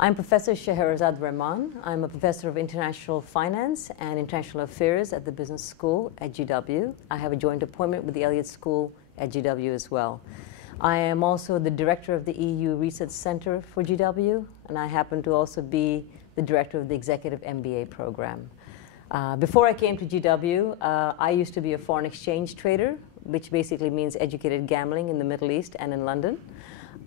I'm Professor Scheherazade Rehman. I'm a professor of international finance and international affairs at the business school at GWU. I have a joint appointment with the Elliott School at GWU as well. I am also the director of the EU Research Center for GWU, and I happen to also be the director of the executive MBA program. Before I came to GW, I used to be a foreign exchange trader, which basically means educated gambling in the Middle East and in London.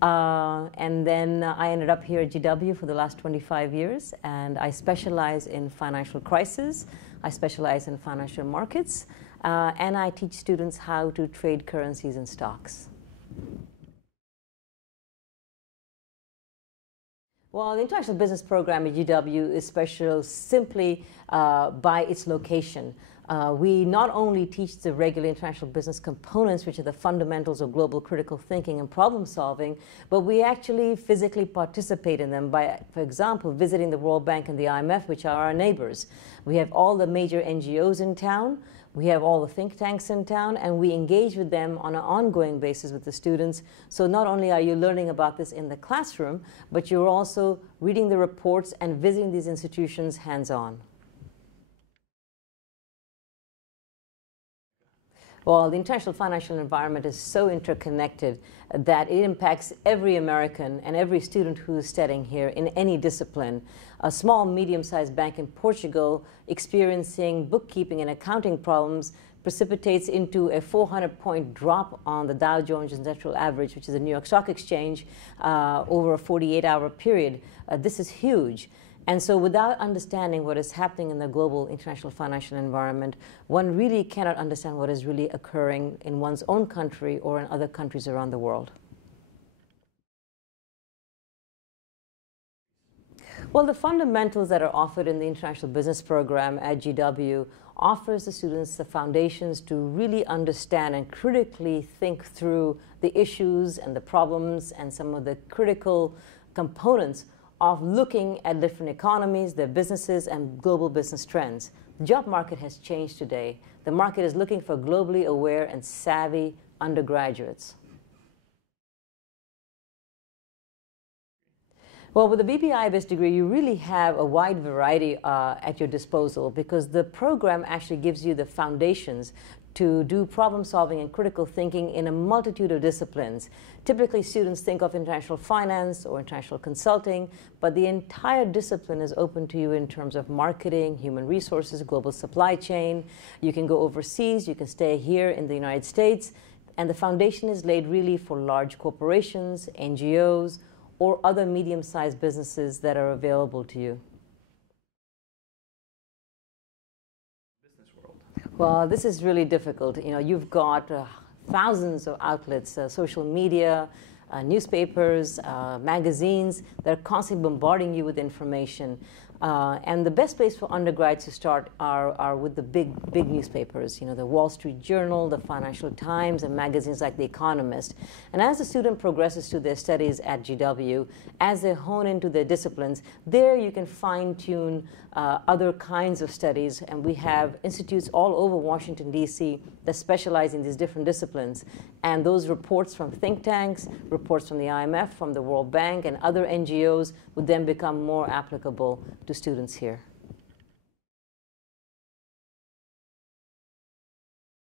And then I ended up here at GW for the last 25 years, and I specialize in financial crisis, I specialize in financial markets, and I teach students how to trade currencies and stocks. Well, the International Business Program at GW is special simply by its location. We not only teach the regular international business components, which are the fundamentals of global critical thinking and problem solving, but we actually physically participate in them by, for example, visiting the World Bank and the IMF, which are our neighbors. We have all the major NGOs in town. We have all the think tanks in town, and we engage with them on an ongoing basis with the students. So not only are you learning about this in the classroom, but you're also reading the reports and visiting these institutions hands-on. Well, the international financial environment is so interconnected that it impacts every American and every student who is studying here in any discipline. A small, medium-sized bank in Portugal experiencing bookkeeping and accounting problems precipitates into a 400-point drop on the Dow Jones Industrial Average, which is the New York Stock Exchange, over a 48-hour period. This is huge. And so without understanding what is happening in the global international financial environment, one really cannot understand what is really occurring in one's own country or in other countries around the world. Well, the fundamentals that are offered in the International Business Program at GW offers the students the foundations to really understand and critically think through the issues and the problems and some of the critical components of looking at different economies, their businesses, and global business trends. The job market has changed today. The market is looking for globally aware and savvy undergraduates. Well, with a BBA-based degree, you really have a wide variety at your disposal because the program actually gives you the foundations to do problem solving and critical thinking in a multitude of disciplines. Typically, students think of international finance or international consulting, but the entire discipline is open to you in terms of marketing, human resources, global supply chain. You can go overseas, you can stay here in the United States, and the foundation is laid really for large corporations, NGOs, or other medium-sized businesses that are available to you. Well, this is really difficult. You know, you've got thousands of outlets, social media, newspapers, magazines that are constantly bombarding you with information. And the best place for undergrads to start are with the big newspapers, you know, the Wall Street Journal, the Financial Times, and magazines like The Economist. And as the student progresses through their studies at GW, as they hone into their disciplines, there you can fine-tune other kinds of studies. And we have institutes all over Washington, D.C. that specialize in these different disciplines. And those reports from think tanks, reports from the IMF, from the World Bank, and other NGOs would then become more applicable to students here.